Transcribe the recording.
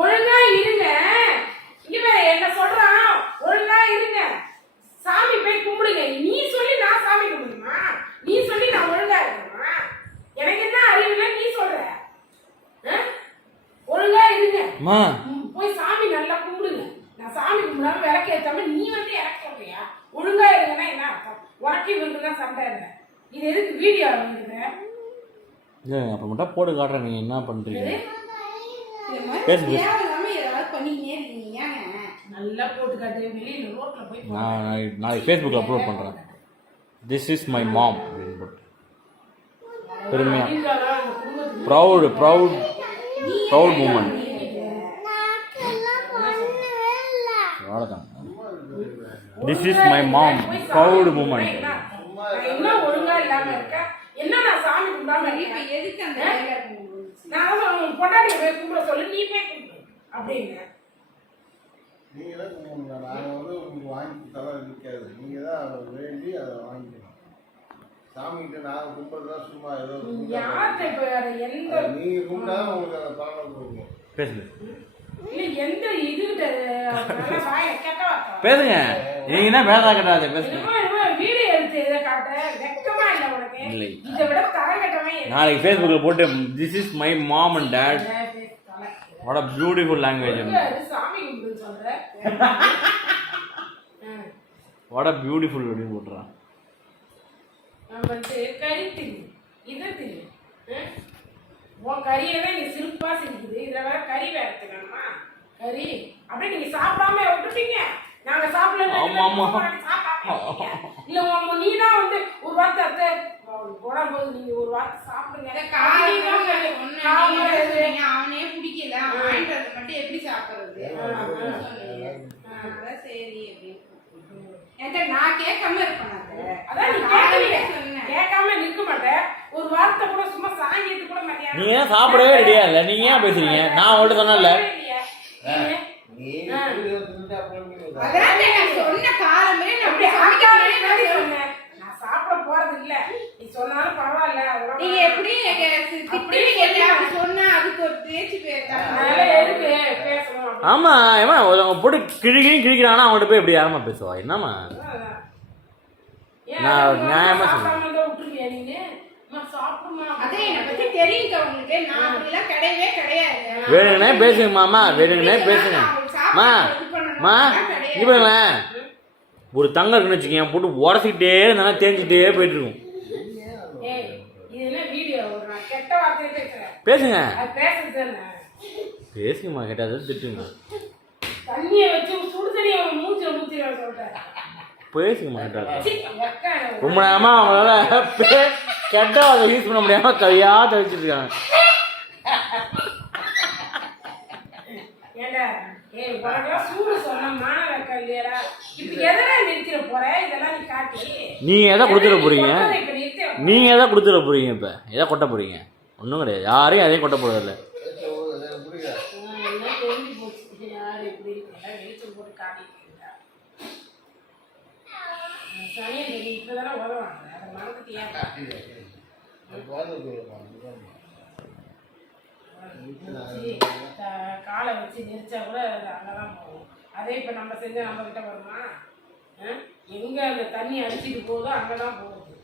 ஒழுங்கா இருங்க. இங்க வேற என்ன சொல்றான், ஒழுங்கா இருங்க. சாமி போய் கும்பிடுங்க. நீ சொல்லி நான் சாமி கும்பிடுமா? நீ சொல்லி நான் ஒழுங்கா இருக்கணுமா? எனக்கு என்ன அறிவு இல்லை நீ சொல்ற? ஒழுங்கா இருங்க. போய் சாமி நல்லா கும்பிடுங்க. நான் சாமி கும்பிடாம விளக்கு ஏத்தாம நீ வந்து இறக்க சொல்றியா? ஒழுங்கா இருங்கன்னா என்ன அர்த்தம்? உனக்கு இவருக்குதான் சண்டை இல்லை. இது எதுக்கு வீடியோ வந்துருக்க? அப்ப மட்டும் போட்டு காட்டுறேன். நீங்க என்ன பண்றீங்க? நல்லா போட்டு காட்டு. வெளியில ரோட்ல போய் நான் நாளைக்கு ஃபேஸ்புக்ல அப்லோட் பண்றேன். திஸ் இஸ் மை மாம் அப்படின்னு போட்டு பெருமையா ப்ரௌட் மூமெண்ட். அவ்வளோதான். This is my mom proud moment. என்ன ஒழுங்கா இல்லாம இருக்க? என்ன நான் சாமி கும்பிடாம இப்ப எதுக்கு அந்த நான் பொண்டாட்டி போய் கும்பிட சொல்லு, நீ போய் கும்பிடு அப்படின்னு. நீங்க தான் கும்பிடுங்க. நாங்கள் வந்து உங்களுக்கு வாங்கி கொடுத்தாலும் இருக்காது. நீங்க தான் வேண்டி அதை வாங்கிக்கணும். சாமிகிட்ட நாங்கள் கும்பிட்றதா சும்மா ஏதோ யார்கிட்ட இப்போ எந்த நீங்க கும்பிட்டா உங்களுக்கு அதை பலனை கொடுக்கும். பேசுங்க. இல்லை எந்த இதுகிட்ட பேசுங்க. நீங்க என்ன பேசா கட்டாது பேசுங்க. வீடியோ எடுத்து இதை காட்ட வெக்கமா இல்லை உனக்கு? இல்லை, இதை விட தரங்கட்டமே. நாளைக்கு ஃபேஸ்புக்கில் போட்டு this is my mom and dad. What a beautiful language. சாமி கும்பிடு சொல்ற. வாட் a beautiful அப்படின்னு போட்டுறான். நம்ம வந்து கறி தின்னு இதை தின்னு. உன் கறியெல்லாம் நீ சிரிப்பா செஞ்சுது. இதில் வேற கறி வேற தின்னணுமா? கறி அப்படியே நீங்க சாப்பிடாம விட்டுட்டீங்க. நாங்க சாப்பிடல. இல்ல நீ தான் வந்து ஒரு வார்த்தை போடும்போது நீங்க ஒரு வார்த்தை சாப்பிடுங்க. அவனே பிடிக்கல, வாங்கிட்டு மட்டும் எப்படி சாப்பிடுறது? சரி அப்படின்னு நான் கேட்காம இருப்பேன். அதான் நீ கேட்காம நிற்க மாட்டேன். ஒரு வார்த்தை கூட சும்மா சாங்கியது கூட மாட்டியா? நீங்க ஏன் சாப்பிடவே ரெடியா இல்ல? நீங்க ஏன் பேசுறீங்க? நான் அவள்கிட்ட சொன்னேன்ல. நான் சாப்பிட போறது இல்ல. நீ சொன்னாலும் பரவாயில்ல. நீங்க எப்படி சொன்னா அதுக்கு ஒரு பேச்சு பேசணும். ஆமா, ஏமா போட்டு கிழிக்கிறானா அவங்கள்ட்ட போய் எப்படி யாரமா பேசுவா? என்னமா நான் நியாயமா சொல்றேன். வேணுங்கண்ணே பேசுங்க மாமா, வேணுங்கண்ணே பேசுங்க. ஒரு தங்க இருக்குன்னு வச்சுக்கேன், போட்டு உடச்சிக்கிட்டே இருந்தா தேஞ்சிட்டே போயிட்டு இருக்கும். பேசுங்க பேசுங்கம்மா, கேட்டாதான் திட்டுங்க. பேசுங்கம்மா கேட்டாதான். ரொம்ப நேரமா அவங்களால கெட்ட அதை யூஸ் பண்ண முடியாம கையா தவிச்சிட்டு இருக்காங்க. நீங்க எதை கொடுத்துட போறீங்க? நீங்க எதை கொடுத்துட போறீங்க? இப்ப எதை கொட்ட போறீங்க? ஒன்றும் கிடையாது. யாரையும் அதையும் கொட்ட போறதில்ல. காலை வச்சு நெரிச்சா கூட அங்கதான் போகும். அதே இப்ப நம்ம செஞ்சா நம்ம கிட்ட வருமா? எங்க அந்த தண்ணி அடிச்சுட்டு போதோ அங்கதான் போகுது.